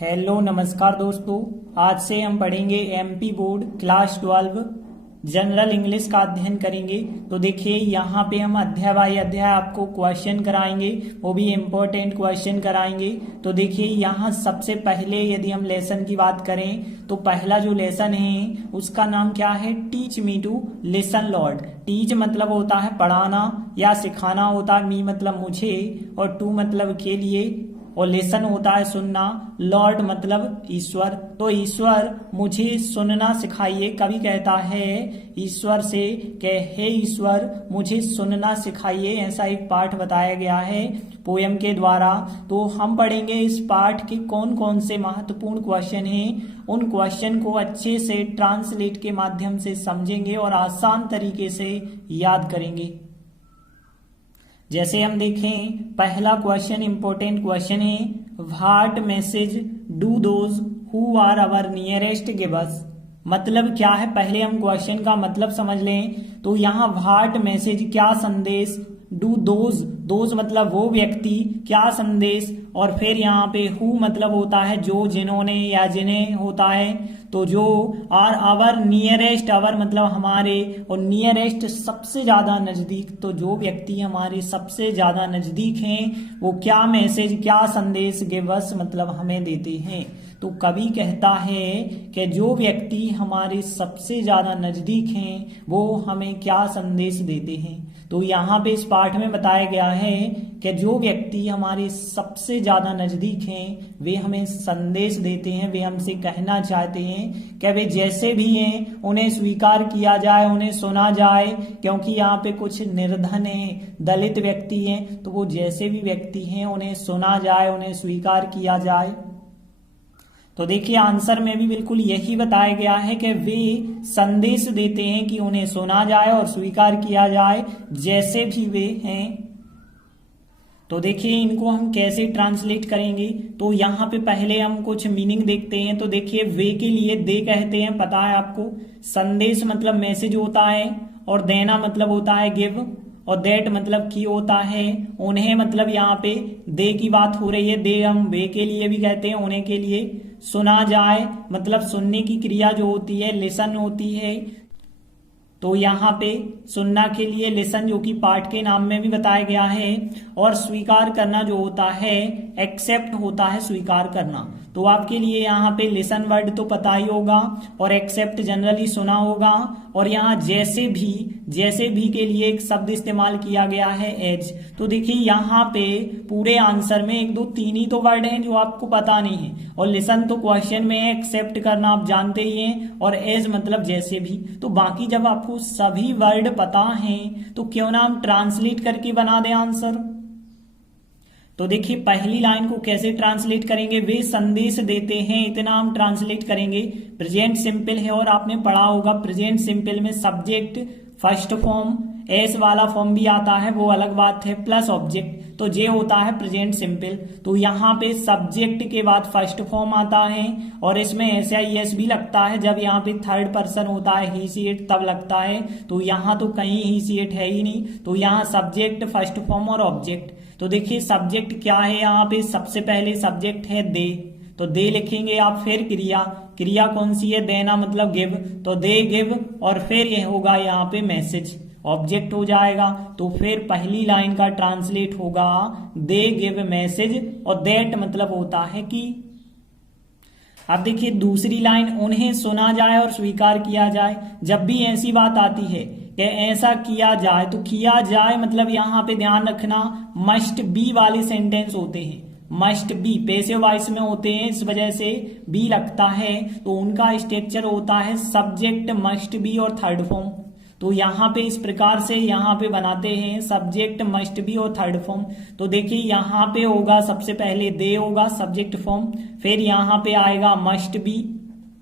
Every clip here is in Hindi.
हेलो नमस्कार दोस्तों। आज से हम पढ़ेंगे MP board class 12 general English का अध्ययन करेंगे। तो देखिए यहाँ पे हम अध्याय बाय अध्याय आपको क्वेश्चन कराएंगे, वो भी इम्पोर्टेंट क्वेश्चन कराएंगे। तो देखिए यहाँ सबसे पहले यदि हम लेसन की बात करें तो पहला जो लेसन है उसका नाम क्या है, teach me to listen lord. Teach मतलब होता है पढ़ाना या सिखाना होता है, मी मतलब मुझे और टू मतलब के लिए, और लेसन होता है सुनना, लॉर्ड मतलब ईश्वर। तो ईश्वर मुझे सुनना सिखाइए। कवि कहता है ईश्वर से कि हे ईश्वर मुझे सुनना सिखाइए। ऐसा एक पाठ बताया गया है पोयम के द्वारा। तो हम पढ़ेंगे इस पाठ के कौन कौन से महत्वपूर्ण क्वेश्चन हैं, उन क्वेश्चन को अच्छे से ट्रांसलेट के माध्यम से समझेंगे और आसान तरीके से याद करेंगे। जैसे हम देखें पहला क्वेश्चन इंपॉर्टेंट क्वेश्चन है, what message do those who are our nearest give us. मतलब क्या है, पहले हम क्वेश्चन का मतलब समझ लें। तो यहाँ व्हाट मैसेज क्या संदेश, डू दोज, दोज मतलब वो व्यक्ति, क्या संदेश, और फिर यहाँ पे हु मतलब होता है जो, जिन्होंने या जिन्हें होता है। तो जो, आर आवर नियरेस्ट, आवर मतलब हमारे, और नियरेस्ट सबसे ज्यादा नजदीक। तो जो व्यक्ति हमारे सबसे ज्यादा नजदीक हैं वो क्या मैसेज, क्या संदेश, गिव अस मतलब हमें देते हैं। तो कवि कहता है कि जो व्यक्ति हमारे सबसे ज्यादा नजदीक हैं वो हमें क्या संदेश देते हैं। तो यहाँ पे इस पाठ में बताया गया है कि जो व्यक्ति हमारे सबसे ज्यादा नजदीक हैं वे हमें संदेश देते हैं, वे हमसे कहना चाहते हैं कि वे जैसे भी हैं उन्हें स्वीकार किया जाए, उन्हें सुना जाए। क्योंकि यहाँ पे कुछ निर्धन हैं, दलित व्यक्ति हैं, तो वो जैसे भी व्यक्ति हैं उन्हें सुना जाए, उन्हें स्वीकार किया जाए। तो देखिए आंसर में भी बिल्कुल यही बताया गया है कि वे संदेश देते हैं कि उन्हें सुना जाए और स्वीकार किया जाए जैसे भी वे हैं। तो देखिए इनको हम कैसे ट्रांसलेट करेंगे। तो यहाँ पे पहले हम कुछ मीनिंग देखते हैं। तो देखिए वे के लिए दे कहते हैं, पता है आपको। संदेश मतलब मैसेज होता है, और देना मतलब होता है गिव, और दैट मतलब की होता है। उन्हें मतलब यहाँ पे दे की बात हो रही है, दे हम वे के लिए भी कहते हैं, उन्हें के लिए। सुना जाए मतलब सुनने की क्रिया जो होती है लिसन होती है। तो यहाँ पे सुनना के लिए लिसन जो कि पाठ के नाम में भी बताया गया है, और स्वीकार करना जो होता है एक्सेप्ट होता है स्वीकार करना। तो आपके लिए यहाँ पे लिसन वर्ड तो पता ही होगा, और एक्सेप्ट जनरली सुना होगा। और यहाँ जैसे भी के लिए एक शब्द इस्तेमाल किया गया है एज। तो देखिए यहाँ पे पूरे आंसर में 1 2 3 ही तो वर्ड हैं जो आपको पता नहीं है, और लिसन तो क्वेश्चन में है, एक्सेप्ट करना आप जानते ही हैं, और एज मतलब जैसे भी। तो बाकी जब आपको सभी वर्ड पता हैं तो क्यों ना हम ट्रांसलेट करके बना दें आंसर। तो देखिए पहली लाइन को कैसे ट्रांसलेट करेंगे, वे संदेश देते हैं, इतना हम ट्रांसलेट करेंगे। प्रेजेंट सिंपल है और आपने पढ़ा होगा प्रेजेंट सिंपल में सब्जेक्ट फर्स्ट फॉर्म, एस वाला फॉर्म भी आता है, वो अलग बात है, प्लस ऑब्जेक्ट। तो जे होता है प्रेजेंट सिंपल। तो यहाँ पे सब्जेक्ट के बाद फर्स्ट फॉर्म आता है, और इसमें एस या एस भी लगता है जब यहाँ पे थर्ड पर्सन होता है, ही सी इट, तब लगता है। तो यहाँ तो कहीं ही सी इट है ही नहीं। तो यहाँ सब्जेक्ट फर्स्ट फॉर्म और ऑब्जेक्ट। तो देखिए सब्जेक्ट क्या है, यहाँ पे सबसे पहले सब्जेक्ट है दे, तो दे लिखेंगे आप। फिर क्रिया कौन सी है, देना मतलब गिव, तो दे गिव, और फिर यह होगा यहाँ पे मैसेज, ऑब्जेक्ट हो जाएगा। तो फिर पहली लाइन का ट्रांसलेट होगा दे गिव मैसेज, और दैट मतलब होता है कि। अब देखिए दूसरी लाइन, उन्हें सुना जाए और स्वीकार किया जाए। जब भी ऐसी बात आती है कि ऐसा किया जाए, तो किया जाए मतलब यहाँ पे ध्यान रखना मस्ट बी वाले सेंटेंस होते हैं। मस्ट बी पैसिव वॉइस में होते हैं, इस वजह से बी लगता है। तो उनका स्ट्रक्चर होता है सब्जेक्ट मस्ट बी और थर्ड फॉर्म। तो यहाँ पे इस प्रकार से यहाँ पे बनाते हैं सब्जेक्ट मस्ट बी और थर्ड फॉर्म। तो देखिए यहाँ पे होगा सबसे पहले दे होगा सब्जेक्ट फॉर्म, फिर यहाँ पे आएगा मस्ट बी,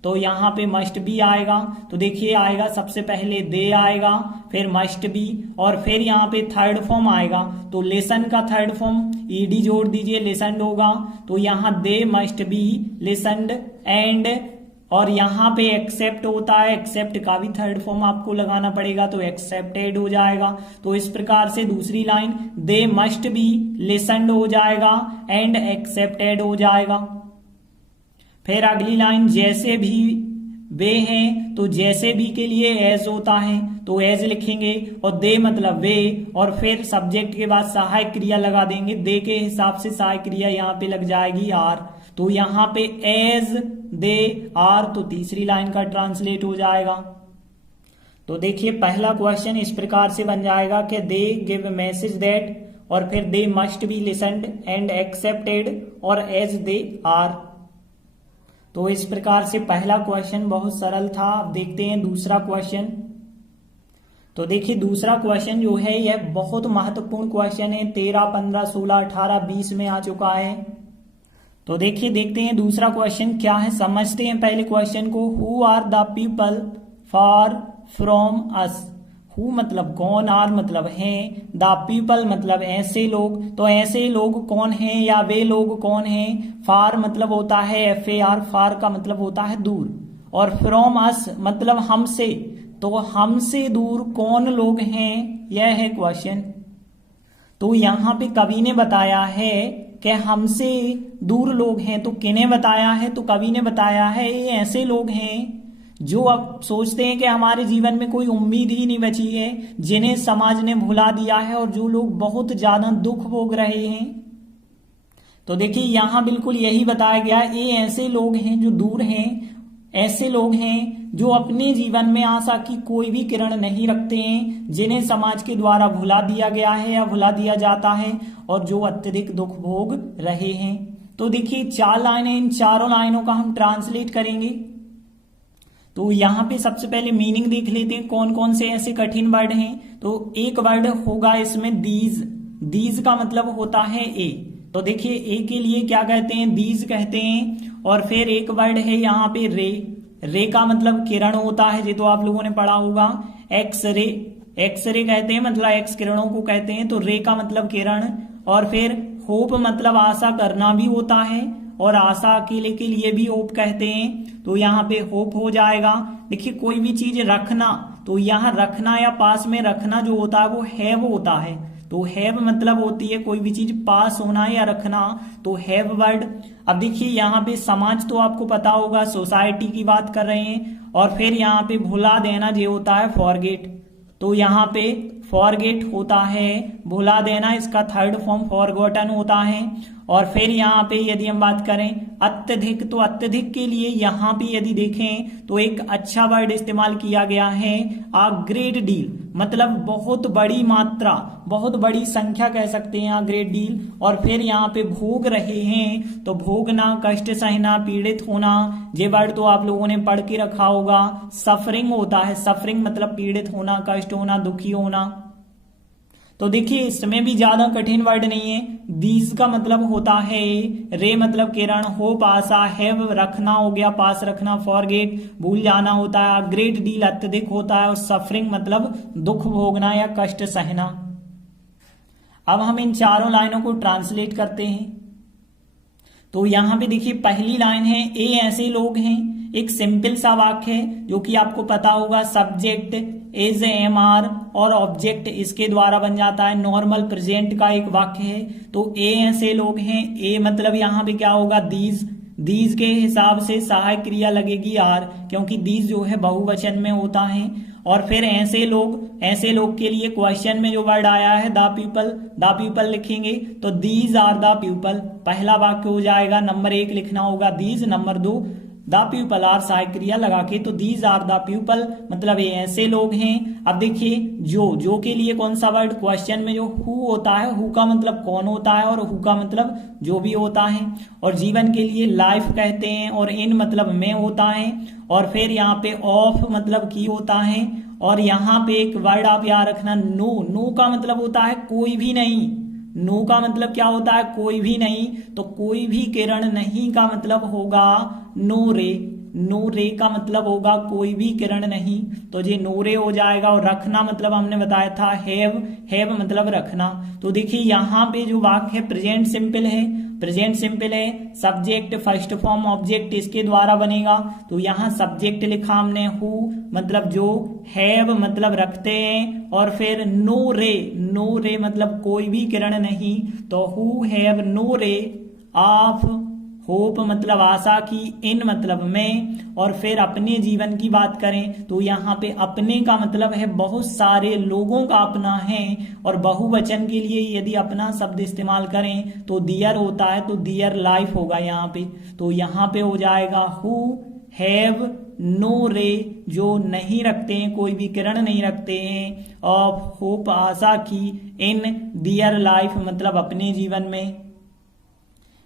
तो यहाँ पे मस्ट बी आएगा। तो देखिए आएगा सबसे पहले दे आएगा, फिर मस्ट बी, और फिर यहाँ पे थर्ड फॉर्म आएगा। तो लेसन का थर्ड फॉर्म ईडी जोड़ दीजिए, लिसनड होगा। तो यहाँ they must be listened and, और यहाँ पे एक्सेप्ट होता है, एक्सेप्ट का भी थर्ड फॉर्म आपको लगाना पड़ेगा, तो एक्सेप्टेड हो जाएगा। तो इस प्रकार से दूसरी line they must be listened हो जाएगा एंड एक्सेप्टेड हो जाएगा। फिर अगली लाइन जैसे भी वे हैं, तो जैसे भी के लिए एज होता है तो एज लिखेंगे, और दे मतलब वे, और फिर सब्जेक्ट के बाद सहायक क्रिया लगा देंगे। दे के हिसाब से सहायक क्रिया यहाँ पे लग जाएगी आर, तो यहाँ पे एज दे आर, तो तीसरी लाइन का ट्रांसलेट हो जाएगा। तो देखिए पहला क्वेश्चन इस प्रकार से बन जाएगा कि दे गिव मैसेज दैट, और फिर they must be listened and accepted, और एज दे आर। तो इस प्रकार से पहला क्वेश्चन बहुत सरल था। अब देखते हैं दूसरा क्वेश्चन। तो देखिए दूसरा क्वेश्चन जो है यह बहुत महत्वपूर्ण क्वेश्चन है, 13, 15, 16, 18, 20 में आ चुका है। तो देखिए देखते हैं दूसरा क्वेश्चन क्या है, समझते हैं पहले क्वेश्चन को। Who are the people far from us. Who मतलब कौन, आर मतलब हैं, द पीपल मतलब ऐसे लोग, तो ऐसे लोग कौन हैं या वे लोग कौन हैं। फार मतलब होता है FAR, फार का मतलब होता है दूर, और फ्रॉम अस मतलब हमसे, तो हमसे दूर कौन लोग हैं, यह है क्वेश्चन। तो यहाँ पे कवि ने बताया है कि हमसे दूर लोग हैं, तो किन्हें बताया है, तो कवि ने बताया है ये ऐसे लोग हैं जो अब सोचते हैं कि हमारे जीवन में कोई उम्मीद ही नहीं बची है, जिन्हें समाज ने भुला दिया है, और जो लोग बहुत ज्यादा दुख भोग रहे हैं। तो देखिए यहां बिल्कुल यही बताया गया, ये ऐसे लोग हैं जो दूर हैं, ऐसे लोग हैं जो अपने जीवन में आशा की कोई भी किरण नहीं रखते हैं, जिन्हें समाज के द्वारा भुला दिया गया है या भुला दिया जाता है, और जो अत्यधिक दुख भोग रहे हैं। तो देखिए 4 लाइनें, इन चारों लाइनों का हम ट्रांसलेट करेंगे। तो यहाँ पे सबसे पहले मीनिंग देख लेते हैं कौन कौन से ऐसे कठिन वर्ड हैं। तो एक वर्ड होगा इसमें दीज, दीज का मतलब होता है ए। तो देखिए ए के लिए क्या कहते हैं, दीज कहते हैं। और फिर एक वर्ड है यहाँ पे रे, रे का मतलब किरण होता है, ये तो आप लोगों ने पढ़ा होगा। एक्सरे, एक्सरे कहते हैं, मतलब एक्स किरणों को कहते हैं, तो रे का मतलब किरण। और फिर होप मतलब आशा करना भी होता है, और आशा अकेले के लिए भी होप कहते हैं, तो यहाँ पे होप हो जाएगा। देखिए कोई भी चीज रखना, तो यहाँ रखना या पास में रखना जो होता है वो हैव होता है, तो हैव मतलब होती है कोई भी चीज पास होना या रखना, तो हैव वर्ड। अब देखिए यहाँ पे समाज तो आपको पता होगा, सोसाइटी की बात कर रहे हैं, और फिर यहाँ पे भुला देना जो होता है फॉरगेट, तो यहाँ पे फॉरगेट होता है भुला देना, इसका थर्ड फॉर्म फॉरगॉटन होता है। और फिर यहाँ पे यदि हम बात करें अत्यधिक, तो अत्यधिक के लिए यहाँ पे यदि देखें तो एक अच्छा वर्ड इस्तेमाल किया गया है, अ ग्रेट डील, मतलब बहुत बड़ी मात्रा, बहुत बड़ी संख्या कह सकते हैं, अ ग्रेट डील। और फिर यहाँ पे भोग रहे हैं, तो भोगना, कष्ट सहना, पीड़ित होना, ये वर्ड तो आप लोगों ने पढ़ के रखा होगा। सफरिंग होता है, सफरिंग मतलब पीड़ित होना, कष्ट होना, दुखी होना। तो देखिए इसमें भी ज्यादा कठिन वर्ड नहीं है। दीज का मतलब होता है रे मतलब किरण, होप आशा, हैव रखना हो गया पास रखना, फॉरगेट भूल जाना होता है, ग्रेट डील अत्यधिक होता है, और सफरिंग मतलब दुख भोगना या कष्ट सहना। अब हम इन चारों लाइनों को ट्रांसलेट करते हैं। तो यहां पे देखिए पहली लाइन है ए ऐसे लोग हैं, एक सिंपल सा वाक्य है जो कि आपको पता होगा, सब्जेक्ट इज एमआर और ऑब्जेक्ट इसके द्वारा बन जाता है, नॉर्मल प्रेजेंट का एक वाक्य है। तो ए ऐसे लोग हैं, ए मतलब यहाँ पे क्या होगा, दीज, दीज के हिसाब से सहायक क्रिया लगेगी आर, क्योंकि दीज जो है बहुवचन में होता है। और फिर ऐसे लोग, ऐसे लोग के लिए क्वेश्चन में जो वर्ड आया है द पीपल, द पीपल लिखेंगे, तो दीज आर द पीपल, पहला वाक्य हो जाएगा। नंबर 1 लिखना होगा these, number 2 the people are सहायक क्रिया लगा के, तो दीज आर द पीपल मतलब ये ऐसे लोग हैं। अब देखिए जो के लिए कौन सा वर्ड, क्वेश्चन में जो हु होता है, हु का मतलब कौन होता है, और हु का मतलब जो भी होता है। और जीवन के लिए लाइफ कहते हैं, और इन मतलब में होता है। और फिर यहाँ पे ऑफ मतलब की होता है। और यहाँ पे एक वर्ड आप याद रखना, नो, नो का मतलब होता है कोई भी नहीं, नो का मतलब क्या होता है, कोई भी नहीं, तो कोई भी किरण नहीं का मतलब होगा नो रे, नो रे का मतलब होगा कोई भी किरण नहीं, तो ये नो रे हो जाएगा। और रखना मतलब हमने बताया था हैव, हैव मतलब रखना। तो देखिए यहाँ पे जो वाक्य है प्रेजेंट सिंपल है, प्रेजेंट सिंपल है, सब्जेक्ट फर्स्ट फॉर्म ऑब्जेक्ट इसके द्वारा बनेगा। तो यहाँ सब्जेक्ट लिखा हमने हु मतलब जो, हैव मतलब रखते हैं, और फिर नो रे, नो रे मतलब कोई भी किरण नहीं, तो who have no ray of hope मतलब आशा की, इन मतलब में, और फिर अपने जीवन की बात करें तो यहाँ पे अपने का मतलब है बहुत सारे लोगों का अपना है, और बहुवचन के लिए यदि अपना शब्द इस्तेमाल करें तो दियर होता है, तो दियर लाइफ होगा यहाँ पे। तो यहाँ पे हो जाएगा हु हैव नो रे, जो नहीं रखते हैं, कोई भी किरण नहीं रखते हैं, ऑफ होप आशा की, इन दियर लाइफ मतलब अपने जीवन में।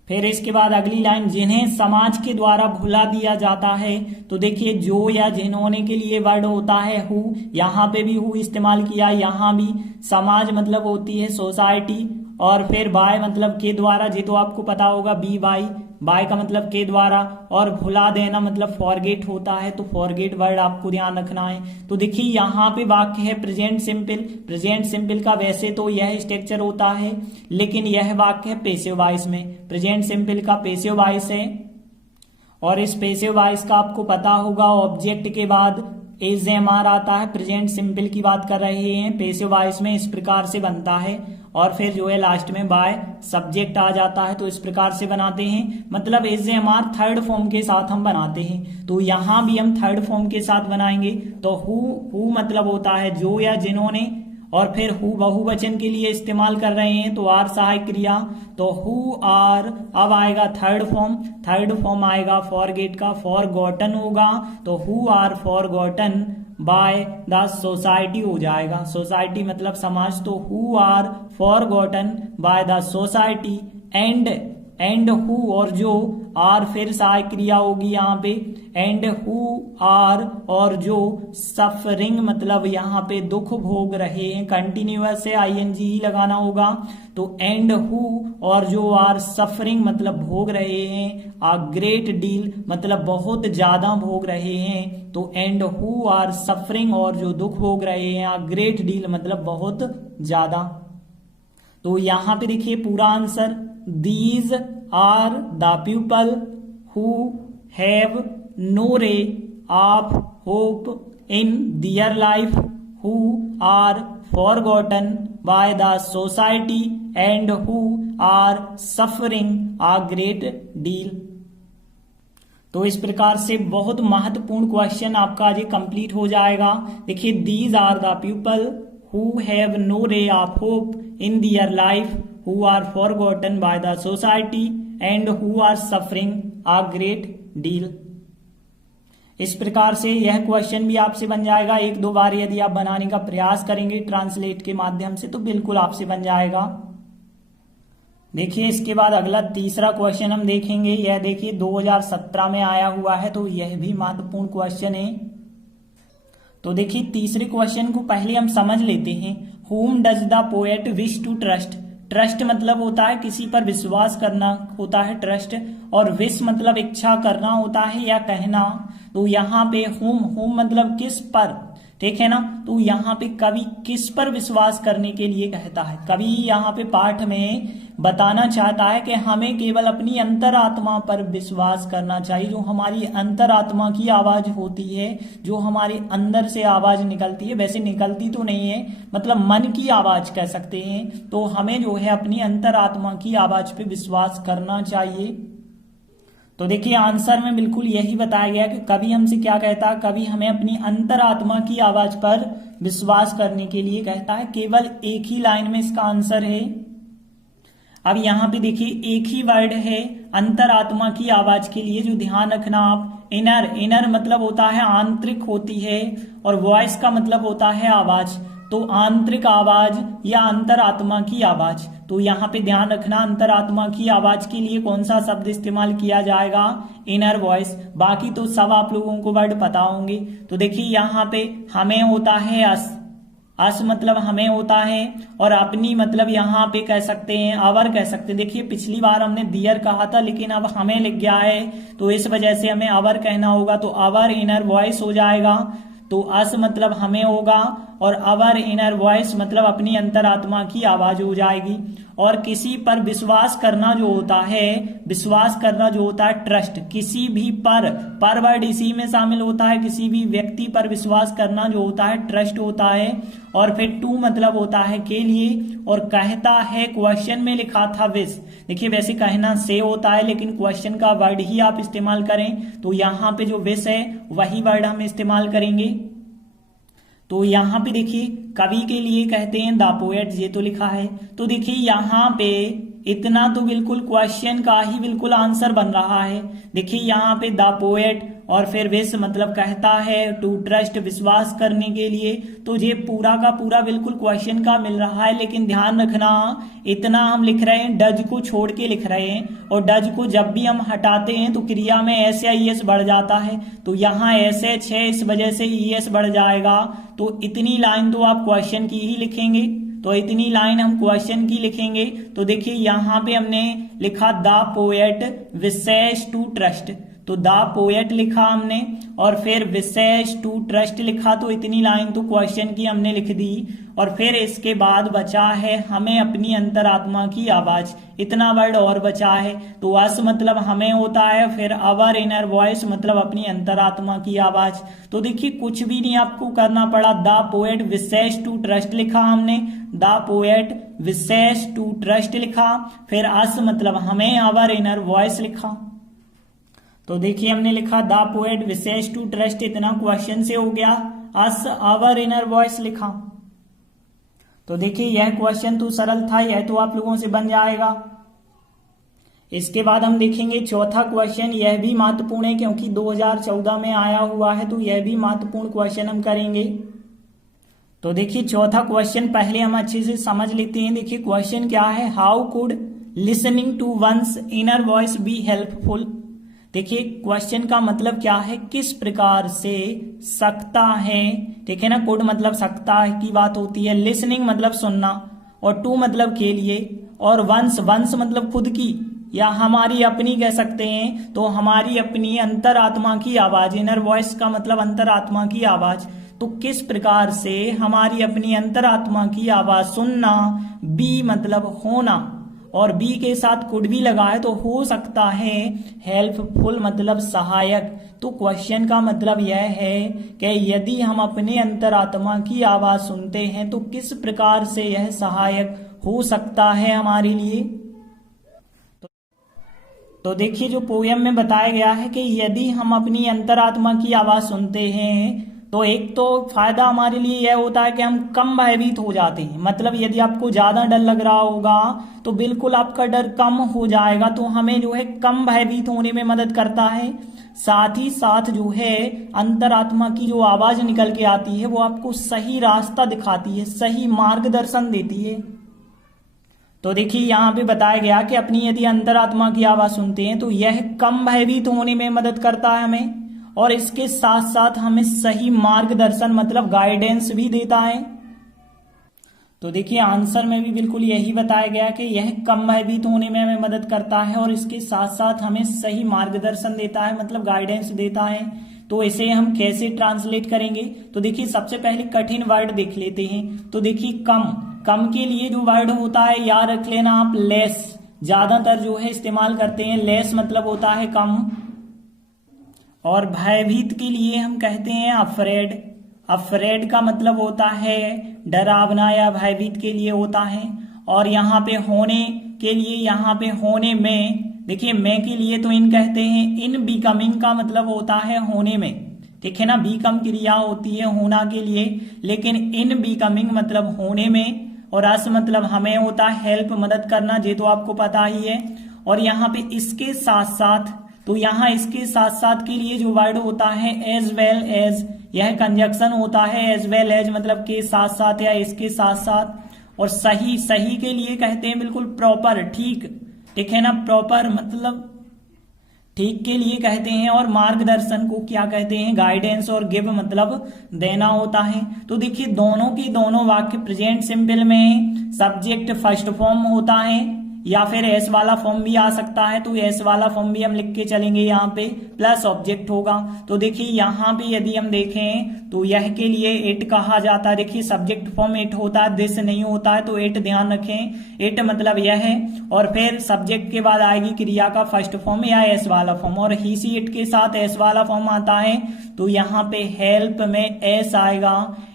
फिर इसके बाद अगली लाइन, जिन्हें समाज के द्वारा भुला दिया जाता है। तो देखिए जो या जिन्होंने के लिए वर्ड होता है हु, यहाँ पे भी हु इस्तेमाल किया, यहाँ भी समाज मतलब होती है सोसाइटी, और फिर बाय मतलब के द्वारा, जी तो आपको पता होगा बी बाय, बाय का मतलब के द्वारा, और भुला देना मतलब फॉरगेट होता है, तो फॉरगेट वर्ड आपको ध्यान रखना है। तो देखिए यहाँ पे वाक्य है प्रेजेंट सिंपल। प्रेजेंट सिंपल का वैसे तो यह स्ट्रक्चर होता है, लेकिन यह वाक्य है पैसिव वॉइस में। प्रेजेंट सिंपल का पैसिव वॉइस है, और इस पैसिव वॉइस का आपको पता होगा ऑब्जेक्ट के बाद एज एम आर आता है। प्रेजेंट सिंपल की बात कर रहे हैं, पैसिव वॉइस में इस प्रकार से बनता है, और फिर जो है लास्ट में बाय सब्जेक्ट आ जाता है, तो इस प्रकार से बनाते हैं। मतलब is am are third form के साथ हम बनाते हैं, तो यहां भी हम थर्ड फॉर्म के साथ बनाएंगे। तो हु मतलब होता है जो या जिन्होंने, और फिर हु बहुवचन के लिए इस्तेमाल कर रहे हैं तो आर सहायक क्रिया, तो हु आर। अब आएगा थर्ड फॉर्म, थर्ड फॉर्म आएगा फॉरगेट का, फॉरगॉटन होगा, तो who are forgotten by the society हो जाएगा। सोसाइटी मतलब समाज, तो who are forgotten by the society, and who और जो, आर फिर सहायक क्रिया होगी यहाँ पे, एंड हु आर और जो सफरिंग मतलब यहाँ पे दुख भोग रहे हैं, कंटिन्यूअस है आईएनजी ही लगाना होगा, तो एंड हु और जो आर सफरिंग मतलब भोग रहे हैं, आ ग्रेट डील मतलब बहुत ज्यादा भोग रहे हैं, तो एंड हु आर सफरिंग और जो दुख भोग रहे हैं, आ ग्रेट डील मतलब बहुत ज्यादा। तो यहाँ पे देखिए पूरा answer, these are the people who have no ray of hope in their life, who are forgotten by the society, and who are suffering a great deal. तो इस प्रकार से बहुत महत्वपूर्ण क्वेश्चन आपका आज कंप्लीट हो जाएगा। देखिए these are the people who have no ray of hope in their life, who are forgotten by the society, and who are suffering a great deal. इस प्रकार से यह क्वेश्चन भी आपसे बन जाएगा। एक दो बार यदि आप बनाने का प्रयास करेंगे ट्रांसलेट के माध्यम से तो बिल्कुल आपसे बन जाएगा। देखिए इसके बाद अगला तीसरा क्वेश्चन हम देखेंगे। यह देखिए 2017 में आया हुआ है, तो यह भी महत्वपूर्ण क्वेश्चन है। तो देखिए तीसरे क्वेश्चन को पहले हम समझ लेते हैं। whom does the poet wish to trust? Trust मतलब होता है किसी पर विश्वास करना होता है ट्रस्ट, और विश मतलब इच्छा करना होता है या कहना। तो यहाँ पे whom मतलब किस पर, ठीक है ना। तो यहाँ पे कवि किस पर विश्वास करने के लिए कहता है। कवि यहाँ पे पाठ में बताना चाहता है कि हमें केवल अपनी अंतरात्मा पर विश्वास करना चाहिए, जो हमारी अंतरात्मा की आवाज होती है, जो हमारे अंदर से आवाज निकलती है। वैसे निकलती तो नहीं है, मतलब मन की आवाज कह सकते हैं। तो हमें जो है अपनी अंतरात्मा की आवाज पे विश्वास करना चाहिए। तो देखिए आंसर में बिल्कुल यही बताया गया कि कवि हमसे क्या कहता है। कवि हमें अपनी अंतरात्मा की आवाज पर विश्वास करने के लिए कहता है। केवल एक ही लाइन में इसका आंसर है। अब यहाँ पे देखिए एक ही वर्ड है अंतरात्मा की आवाज के लिए, जो ध्यान रखना आप। इनर मतलब होता है आंतरिक होती है, और वॉइस का मतलब होता है आवाज। तो आंतरिक आवाज या अंतरात्मा की आवाज। तो यहाँ पे ध्यान रखना अंतरात्मा की आवाज के लिए कौन सा शब्द इस्तेमाल किया जाएगा, इनर वॉइस। बाकी तो सब आप लोगों को वर्ड पता होंगे। तो देखिए यहाँ पे हमें होता है अस मतलब हमें होता है, और अपनी मतलब यहाँ पे कह सकते हैं अवर कह सकते हैं। देखिए पिछली बार हमने दियर कहा था, लेकिन अब हमें लिख गया है, तो इस वजह से हमें अवर कहना होगा। तो अवर इनर वॉइस हो जाएगा। तो अस मतलब हमें होगा, और अवर इनर वॉइस मतलब अपनी अंतरात्मा की आवाज हो जाएगी। और किसी पर विश्वास करना जो होता है ट्रस्ट, किसी भी पर वर्ड इसी में शामिल होता है, किसी भी व्यक्ति पर विश्वास करना जो होता है ट्रस्ट होता है। और फिर टू मतलब होता है के लिए, और कहता है क्वेश्चन में लिखा था विश। देखिए वैसे कहना से होता है, लेकिन क्वेश्चन का वर्ड ही आप इस्तेमाल करें तो यहाँ पे जो विश है वही वर्ड हम इस्तेमाल करेंगे। तो यहाँ पे देखिए कवि के लिए कहते हैं द पोएट, ये तो लिखा है। तो देखिए यहाँ पे इतना तो बिल्कुल क्वेश्चन का ही बिल्कुल आंसर बन रहा है। देखिए यहाँ पे द पोएट और फिर विश मतलब कहता है, टू ट्रस्ट विश्वास करने के लिए। तो ये पूरा का पूरा बिल्कुल क्वेश्चन का मिल रहा है, लेकिन ध्यान रखना इतना हम लिख रहे हैं, डज को छोड़ के लिख रहे हैं, और डज को जब भी हम हटाते हैं तो क्रिया में एस या ईएस बढ़ जाता है। तो यहाँ एस एच है, इस वजह से ईएस बढ़ जाएगा। तो इतनी लाइन तो आप क्वेश्चन की ही लिखेंगे, तो इतनी लाइन हम क्वेश्चन की लिखेंगे। तो देखिए यहाँ पे हमने लिखा the poet wishes to trust, तो द पोएट लिखा हमने और फिर विशेष टू ट्रस्ट लिखा। तो इतनी लाइन तो क्वेश्चन की हमने लिख दी। और फिर इसके बाद बचा है हमें अपनी अंतरात्मा की आवाज, इतना वर्ड और बचा है। तो अस मतलब हमें होता है, फिर अवर इनर वॉइस मतलब अपनी अंतरात्मा की आवाज। तो देखिए कुछ भी नहीं आपको करना पड़ा, the poet wishes to trust लिखा हमने, the poet wishes to trust लिखा, फिर अस मतलब हमें अवर इनर वॉइस लिखा। तो देखिए हमने लिखा the poet wishes to trust, इतना क्वेश्चन से हो गया। अस आवर इनर वॉइस लिखा। तो देखिए यह क्वेश्चन तो सरल था, यह तो आप लोगों से बन जाएगा। इसके बाद हम देखेंगे चौथा क्वेश्चन, यह भी महत्वपूर्ण है क्योंकि 2014 में आया हुआ है, तो यह भी महत्वपूर्ण क्वेश्चन हम करेंगे। तो देखिए चौथा क्वेश्चन पहले हम अच्छे से समझ लेते हैं। देखिए क्वेश्चन क्या है, how could listening to one's inner voice be helpful. देखिए क्वेश्चन का मतलब क्या है, किस प्रकार से सकता है, ठीक है ना। कुड मतलब सकता है की बात होती है, लिसनिंग मतलब सुनना, और टू मतलब के लिए, और वंस मतलब खुद की या हमारी अपनी कह सकते हैं। तो हमारी अपनी अंतरात्मा की आवाज, इनर वॉइस का मतलब अंतरात्मा की आवाज। तो किस प्रकार से हमारी अपनी अंतरात्मा की आवाज सुनना, बी मतलब होना, और बी के साथ कुड भी लगा है तो हो सकता है हेल्पफुल मतलब सहायक। तो क्वेश्चन का मतलब यह है कि यदि हम अपने अंतरात्मा की आवाज सुनते हैं तो किस प्रकार से यह सहायक हो सकता है हमारे लिए। तो देखिए जो पोयम में बताया गया है कि यदि हम अपनी अंतरात्मा की आवाज सुनते हैं तो एक तो फायदा हमारे लिए यह होता है कि हम कम भयभीत हो जाते हैं। मतलब यदि आपको ज्यादा डर लग रहा होगा तो बिल्कुल आपका डर कम हो जाएगा, तो हमें जो है कम भयभीत होने में मदद करता है। साथ ही साथ जो है अंतरात्मा की जो आवाज निकल के आती है वो आपको सही रास्ता दिखाती है, सही मार्गदर्शन देती है। तो देखिए यहाँ पे बताया गया कि अपनी यदि अंतरात्मा की आवाज सुनते हैं तो यह कम भयभीत होने में मदद करता है हमें, और इसके साथ साथ हमें सही मार्गदर्शन मतलब गाइडेंस भी देता है। तो देखिए आंसर में भी बिल्कुल यही बताया गया कि यह कम भयभीत होने में हमें मदद करता है और इसके साथ साथ हमें सही मार्गदर्शन देता है मतलब गाइडेंस देता है। तो इसे हम कैसे ट्रांसलेट करेंगे, तो देखिए सबसे पहले कठिन वर्ड देख लेते हैं। तो देखिए कम के लिए जो वर्ड होता है याद रख लेना आप, लेस, ज्यादातर जो है इस्तेमाल करते हैं। लेस मतलब होता है कम। और भयभीत के लिए हम कहते हैं अफ्रेड। अफ्रेड का मतलब होता है डरावना या भयभीत के लिए होता है। और यहाँ पे होने के लिए, यहाँ पे होने में, देखिए मैं के लिए तो इन कहते हैं। इन बिकमिंग का मतलब होता है होने में, ठीक है ना। बिकम क्रिया होती है होना के लिए, लेकिन इन बिकमिंग मतलब होने में। और अस मतलब हमें होता है हेल्प मदद करना, ये तो आपको पता ही है। और यहाँ पे इसके साथ साथ, तो यहाँ इसके साथ साथ के लिए जो वर्ड होता है एज वेल एज, यह कंजक्शन होता है। एज वेल एज मतलब के साथ साथ या इसके साथ साथ। और सही, सही के लिए कहते हैं बिल्कुल प्रॉपर, ठीक, ठीक है ना। प्रॉपर मतलब ठीक के लिए कहते हैं। और मार्गदर्शन को क्या कहते हैं, गाइडेंस। और गिव मतलब देना होता है। तो देखिए दोनों के दोनों वाक्य प्रेजेंट सिंपल में सब्जेक्ट फर्स्ट फॉर्म होता है, या फिर एस वाला फॉर्म भी आ सकता है, तो एस वाला फॉर्म भी हम लिख के चलेंगे यहाँ पे, प्लस ऑब्जेक्ट होगा। तो देखिए यहाँ पे यदि हम देखें तो यह के लिए इट कहा जाता है। देखिए सब्जेक्ट फॉर्म इट होता है, दिस नहीं होता है, तो इट ध्यान रखें, इट मतलब यह है। और फिर सब्जेक्ट के बाद आएगी क्रिया का फर्स्ट फॉर्म या एस वाला फॉर्म, और ही सी इट के साथ एस वाला फॉर्म आता है, तो यहाँ पे हेल्प में एस आएगा।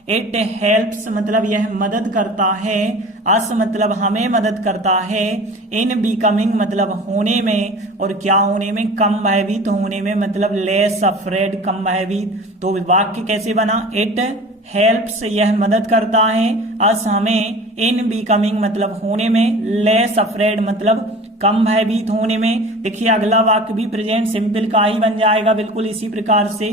इट हेल्प्स मतलब यह मदद करता है, अस मतलब हमें मदद करता है, इन बिकमिंग मतलब होने में, और क्या होने में, कम भयभीत होने में, मतलब लेस अफ्रेड कम भयभीत। तो वाक्य कैसे बना, इट हेल्प्स यह मदद करता है, अस हमें, इन बिकमिंग मतलब होने में, लेस अफ्रेड मतलब कम भयभीत होने में। देखिए अगला वाक्य भी प्रेजेंट सिंपल का ही बन जाएगा बिल्कुल इसी प्रकार से,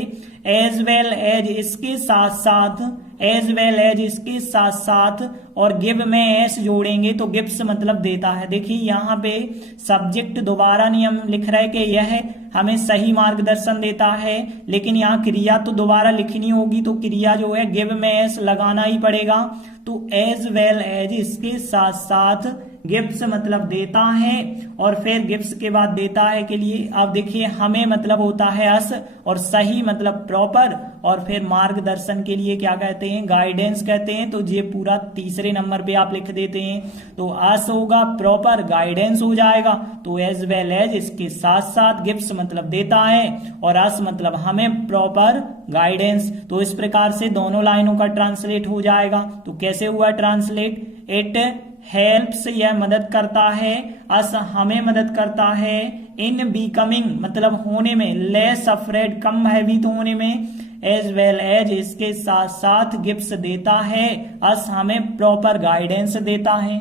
एज वेल एज इसके साथ साथ, एज वेल एज इसके साथ साथ, और गिव में एस जोड़ेंगे तो गिव्स मतलब देता है। देखिए यहाँ पे सब्जेक्ट दोबारा नियम लिख रहा है कि यह हमें सही मार्गदर्शन देता है, लेकिन यहाँ क्रिया तो दोबारा लिखनी होगी, तो क्रिया जो है गिव में एस लगाना ही पड़ेगा। तो एज वेल एज इसके साथ साथ, गिव्स मतलब देता है, और फिर गिव्स के बाद देता है के लिए अब देखिए हमें मतलब होता है अस, और सही मतलब प्रॉपर, और फिर मार्गदर्शन के लिए क्या कहते हैं, गाइडेंस कहते हैं। तो ये पूरा तीसरे नंबर पे आप लिख देते हैं, तो अस होगा प्रॉपर, गाइडेंस हो जाएगा। तो एज वेल एज इसके साथ साथ, गिव्स मतलब देता है, और अस मतलब हमें प्रॉपर गाइडेंस। तो इस प्रकार से दोनों लाइनों का ट्रांसलेट हो जाएगा। तो कैसे हुआ ट्रांसलेट, इट हेल्प्स यह मदद करता है, अस हमें मदद करता है, इन बिकमिंग मतलब होने में, लेस अफ्रेड कम भयभीत होने में, एज वेल एज इसके साथ साथ, गिव्स देता है, अस हमें प्रॉपर गाइडेंस देता है।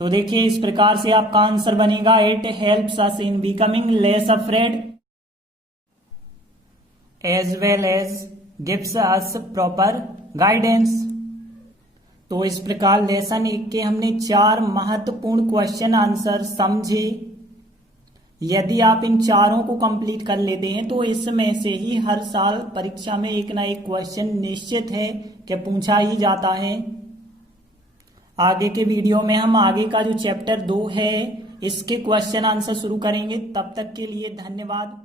तो देखिए इस प्रकार से आपका आंसर बनेगा, it helps us in becoming less afraid, as well as gives us proper guidance. तो इस प्रकार लेसन 1 के हमने 4 महत्वपूर्ण क्वेश्चन आंसर समझे। यदि आप इन चारों को कंप्लीट कर लेते हैं तो इसमें से ही हर साल परीक्षा में एक ना एक क्वेश्चन निश्चित है कि पूछा ही जाता है। आगे के वीडियो में हम आगे का जो चैप्टर 2 है इसके क्वेश्चन आंसर शुरू करेंगे। तब तक के लिए धन्यवाद।